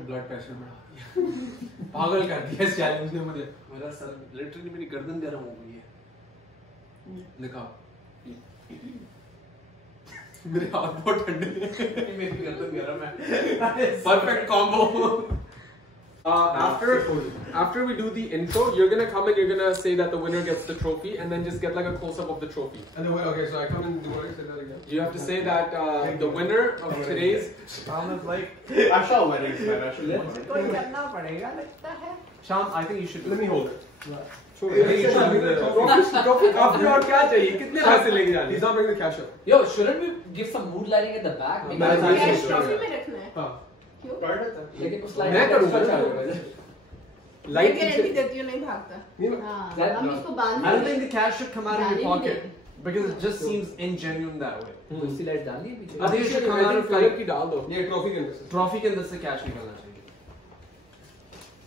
Blood pressure बढ़ा दिया। पागल कर दिया इस चैलेंज ने मुझे। मेरा सर लिटरली मेरी गर्दन गर्म हो गई है। देखा मेरे हाथ बहुत ठंडे हैं। मेरी गर्दन गर्म है। Perfect combo. After we do the intro, you're gonna come and you're gonna say that the winner gets the trophy, and then just get like a close up of the trophy. And then, okay, so I come and do what? Say that again. You have to say that the winner of today's. Sham is like. I shall win it, man. I should win it. Sham, I think you should. Let me hold it. Trophy और क्या चाहिए? कितने पैसे लेके जाने? He's not bringing the cash up. Yo, shouldn't we give some mood lighting at the back? Cash trophy में रखना है। हाँ। क्यों? लेकिन उस लाइट मैं करूँगा। लाइट गारंटी देती हूँ नहीं भागता। हाँ, हम इसको बांध I don't think the cash should come out of your pocket because it just seems ingenuine that way. दूसरी लाइट डाल दी पीछे। I think it should come out of like की डाल दो। ये ट्रॉफी के अंदर से। trophy के अंदर से cash निकलना चाहिए।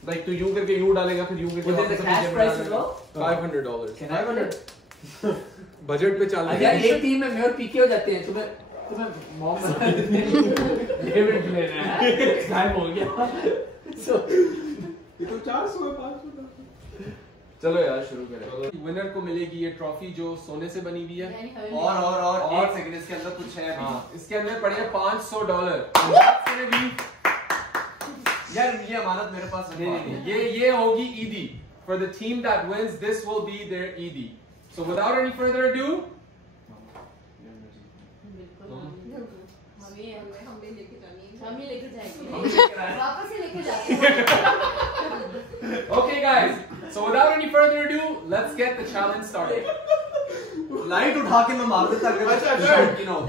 Like तो यूं करके यूं डालेगा फिर यूं करके। What is the cash price as well? $500. Can I win it? Budget पे चल रहा यार है। एक टीम में मैं और पीके हो जाते हैं। तुम्हें मॉम डेविड लेना है। टाइम हो गया। So ये तो 400 है 500। चलो यार शुरू करें। विनर को मिलेगी ये ट्रॉफी जो सोने से बनी हुई है। और एक सेकंड इसके अंदर कुछ है अभी। हाँ, इसके अंदर पड़े हैं $500। यार ये अमानत मेरे पास नहीं, ये होगी ईदी। For the team that wins, this will be their ED. So without any further ado, हम ही लेके जाएंगे वापस ही लेके जाएंगे okay guys. So without any further ado, let's get the challenge started. Light उठा के मैं मार देता अगर अच्छा you know.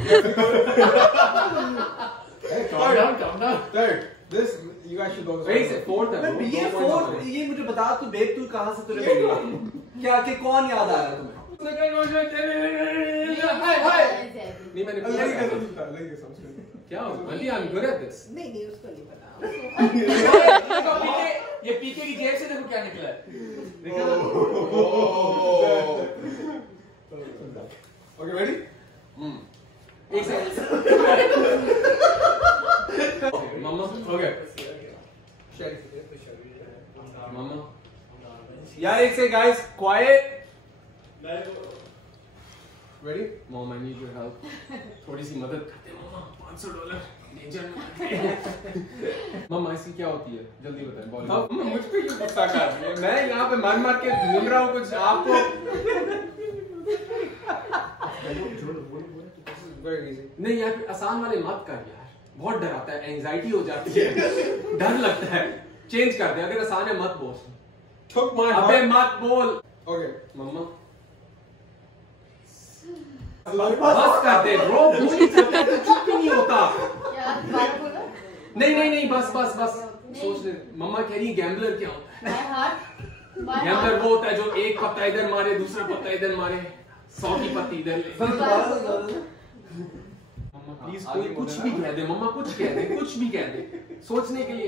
calm down. Third, this you guys should go. Wait, is it fourth? ये फोर्थ ये मुझे बता तू बेब तू कहाँ से तुझे मिली क्या कि कौन याद आ रहा है तुम्हें नहीं मैंने क्या Ali I'm good at this. नहीं उसको नहीं पता। ये पीके की जेब से देखो क्या निकला है। Okay, ready? एक सेकंड। मम्मा Okay. मम्मा यार एक से guys quite Ready? Mom, I need your help. थोड़ी सी मदद करते मम्मा। $500 डेंजर में। मम्मा इसकी क्या होती है? जल्दी बताएं। मम्मा मुझ पे क्यों गुस्सा कर रही है? मैं यहाँ पे मार के घूम रहा हूँ कुछ आपको। Very easy. नहीं यार आसान वाले मत कर यार। बहुत डराता है, एंजाइटी हो जाती है, डर लगता है। चेंज कर दे, अगर आसान है मत बोल। Took my अबे heart. मत बोल। Okay. मम्मा बस कर दे ब्रो, बोल ही सकता है तो चुप ही नहीं होता। नहीं बस सोच ले। मम्मा कह रही गैम्बलर क्या होता है? गैम्बलर वो होता है जो एक पत्ता इधर मारे दूसरा पत्ता इधर मारे 100 की पत्ती इधर। प्लीज कोई कुछ भी कह दे मम्मा, कुछ कह दे, कुछ भी कह दे सोचने के लिए।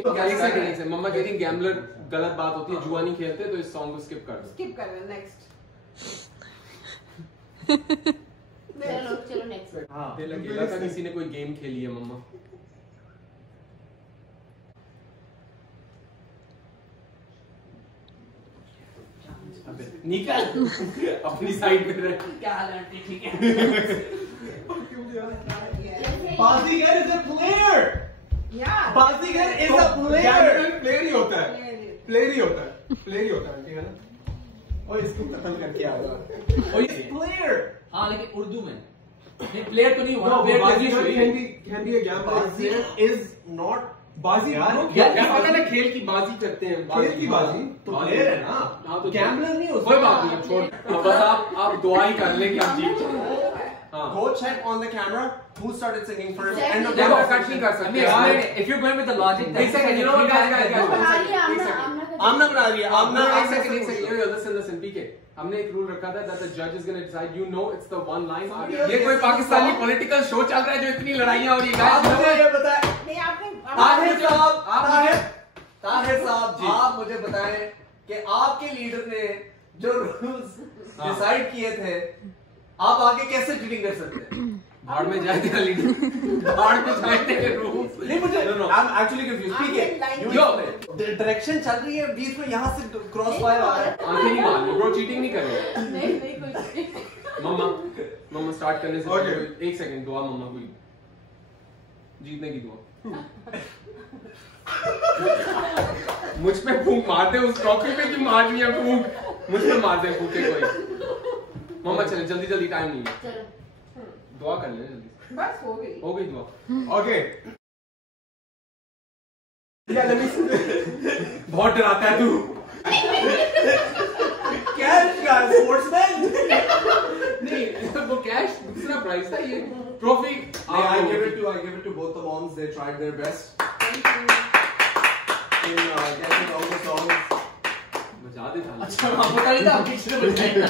मम्मा कह रही गैम्बलर गलत बात होती है, जुआ नहीं खेलते, तो इस सॉन्ग को स्किप कर दो। स्किप कर दो। नेक्स्ट चलो नेक्स्ट। हाँ लगा था किसी ने कोई गेम खेली है मम्मा। निकल अपनी साइड पे रह। क्या हाल है आंटी? ठीक है। Baazigar is a player Baazigar is a player ही होता है प्लेयर ही होता है ठीक है ना। और इसको खत्म करके आ रहा है प्लेयर। हाँ लेकिन उर्दू में नहीं, प्लेयर तो नहीं हुआ। बाजीगर can be a gambler. Baazigar is not बाजी यार पता ना खेल की बाजी करते हैं। खेल की बाजी तो प्लेयर है ना। हाँ तो गैम्बलर नहीं हो कोई बात नहीं, छोड़। बस आप दुआ ही कर ले कि आप जीत जाओ। Go check on the camera who started singing first. Exactly. End of the देखो podcast. कट नहीं कर सकते। if you're going with the logic, एक second, you know what guys आमना बना रही है आमना। एक सेकंड listen PK, हमने एक रूल रखा था that the judge is going to decide, you know it's the one line। ये कोई पाकिस्तानी पॉलिटिकल शो चल रहा है जो इतनी लड़ाइयां हो रही है। आप मुझे ये बताएं नहीं आपने ताहिर साहब आप मुझे बताएं कि आपके लीडर ने जो रूल्स डिसाइड किए थे आप आगे कैसे चीटिंग कर सकते हैं? भाड़ में जाए तेरा लीडर, भाड़ में जाए तेरे रूल्स। नहीं मुझे no I'm actually confused. Speak it. You explain. Direction चल रही है बीच में यहाँ से क्रॉस फायर आ रहा है. आंखें नहीं मारनी ब्रो, चीटिंग नहीं करनी. नहीं कुछ मम्मा स्टार्ट करने से पहले एक सेकंड दुआ मम्मा को जीतने की दुआ. मुझ पे फूंक मारते, उस ट्रॉफी पे क्यों मारनी है फूंक? मुझ पे मारते फूंके कोई. मम्मा चले जल्दी टाइम नहीं है. दुआ कर ले जल्दी. बस हो गई दुआ. Okay. बहुत डराता है तू. कैश का स्पोर्ट्समैन. नहीं वो कैश दूसरा प्राइस था, ये trophy. I give it to both the moms. They tried their best in getting all the songs. बजा दे था. अच्छा, हम बता रहे थे आप पीछे से बजाएंगे.